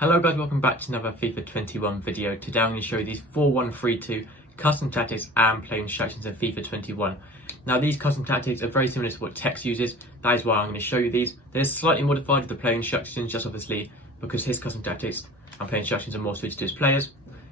Hello guys, welcome back to another FIFA 21 video. Today I'm going to show you these 4-1-3-2 custom tactics and play instructions in FIFA 21. Now these custom tactics are very similar to what Tekkz uses, that is why I'm going to show you these. They're slightly modified with the play instructions, just obviously because his custom tactics and play instructions are more suited to his players,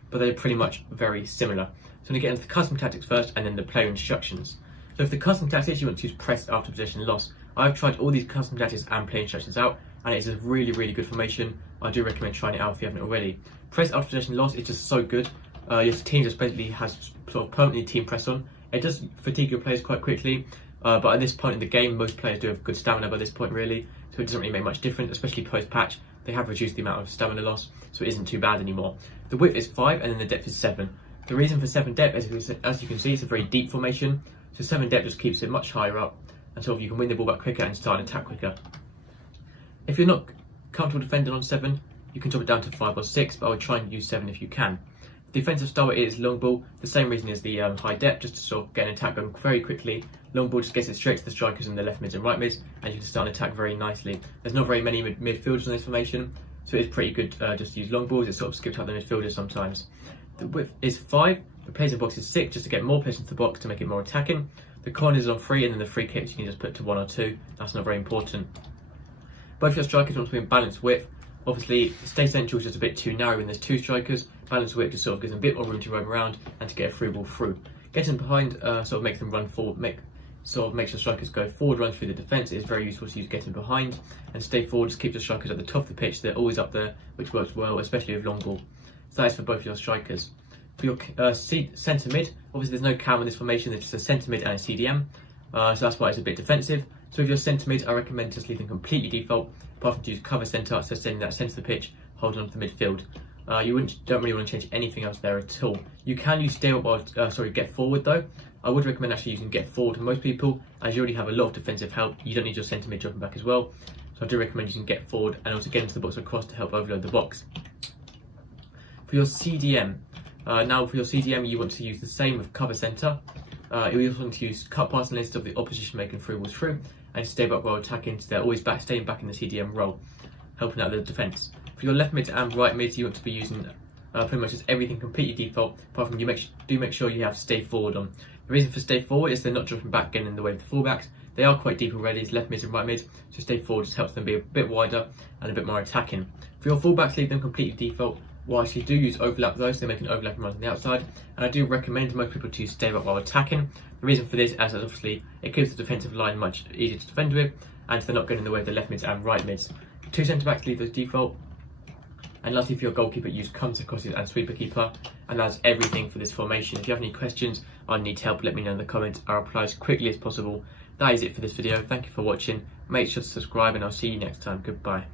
but they're pretty much very similar. So I'm going to get into the custom tactics first and then the player instructions. So for the custom tactics, you want to use press after possession loss. I've tried all these custom tactics and play instructions out, and it's a really good formation. I do recommend trying it out if you haven't already. Press after possession loss is just so good. Your team just basically has sort of permanently team press on. It does fatigue your players quite quickly, but at this point in the game, most players do have good stamina by this point really, so it doesn't really make much difference, especially post-patch. They have reduced the amount of stamina loss, so it isn't too bad anymore. The width is 5 and then the depth is 7. The reason for 7 depth, as you can see, it's a very deep formation, so 7 depth just keeps it much higher up, and so you can win the ball back quicker and start an attack quicker. If you're not comfortable defending on 7, you can drop it down to 5 or 6, but I would try and use 7 if you can. The defensive style is long ball, the same reason as the high depth, just to sort of get an attack going very quickly. Long ball just gets it straight to the strikers in the left mids and right mids, and you can start an attack very nicely. There's not very many midfielders on this formation, so it's pretty good just to use long balls. It sort of skips out the midfielders sometimes. The width is 5, the players in the box is 6, just to get more players into the box to make it more attacking. The corners is on 3, and then the free kicks you can just put to 1 or 2. That's not very important. Both your strikers want to be in balanced width. Obviously, stay central is just a bit too narrow when there's 2 strikers. Balanced width just sort of gives them a bit more room to roam around and to get a free ball through. Getting behind sort of makes them run forward, makes the strikers go forward, run through the defence. It is very useful to use getting behind. And stay forward just keeps the strikers at the top of the pitch. They're always up there, which works well, especially with long ball. So that is for both your strikers. For your centre mid, obviously there's no cam in this formation, there's just a centre mid and a CDM. So that's why it's a bit defensive. So if your centre mid, I recommend just leave them completely default, apart from to use cover centre, so sending that centre of the pitch, holding on to the midfield. You don't really want to change anything else there at all. You can use get forward though. I would recommend actually using get forward for most people, as you already have a lot of defensive help. You don't need your centre mid dropping back as well. So I do recommend using get forward and also get into the box across to help overload the box. For your CDM, you want to use the same with cover centre. You also want to use cut past and instead of the opposition making through balls through, and stay back while attacking, so they're always staying back in the CDM role, helping out the defence. For your left mid and right mid, you want to be using pretty much just everything completely default, apart from do make sure you have stay forward on. The reason for stay forward is they're not dropping back getting in the way of the fullbacks. They are quite deep already, it's left mids and right mids, so stay forward just helps them be a bit wider and a bit more attacking. For your fullbacks, leave them completely default. Well, I actually do use overlap though, so they make an overlap and run on the outside, and I do recommend most people to stay back while attacking. The reason for this is obviously it keeps the defensive line much easier to defend with, and they're not getting in the way of the left mids and right mids. 2 centre backs, leave those default. And lastly, for your goalkeeper, use counter crosses and sweeper keeper, and that's everything for this formation. If you have any questions or need help, let me know in the comments. I'll reply as quickly as possible. That is it for this video. Thank you for watching. Make sure to subscribe, and I'll see you next time. Goodbye.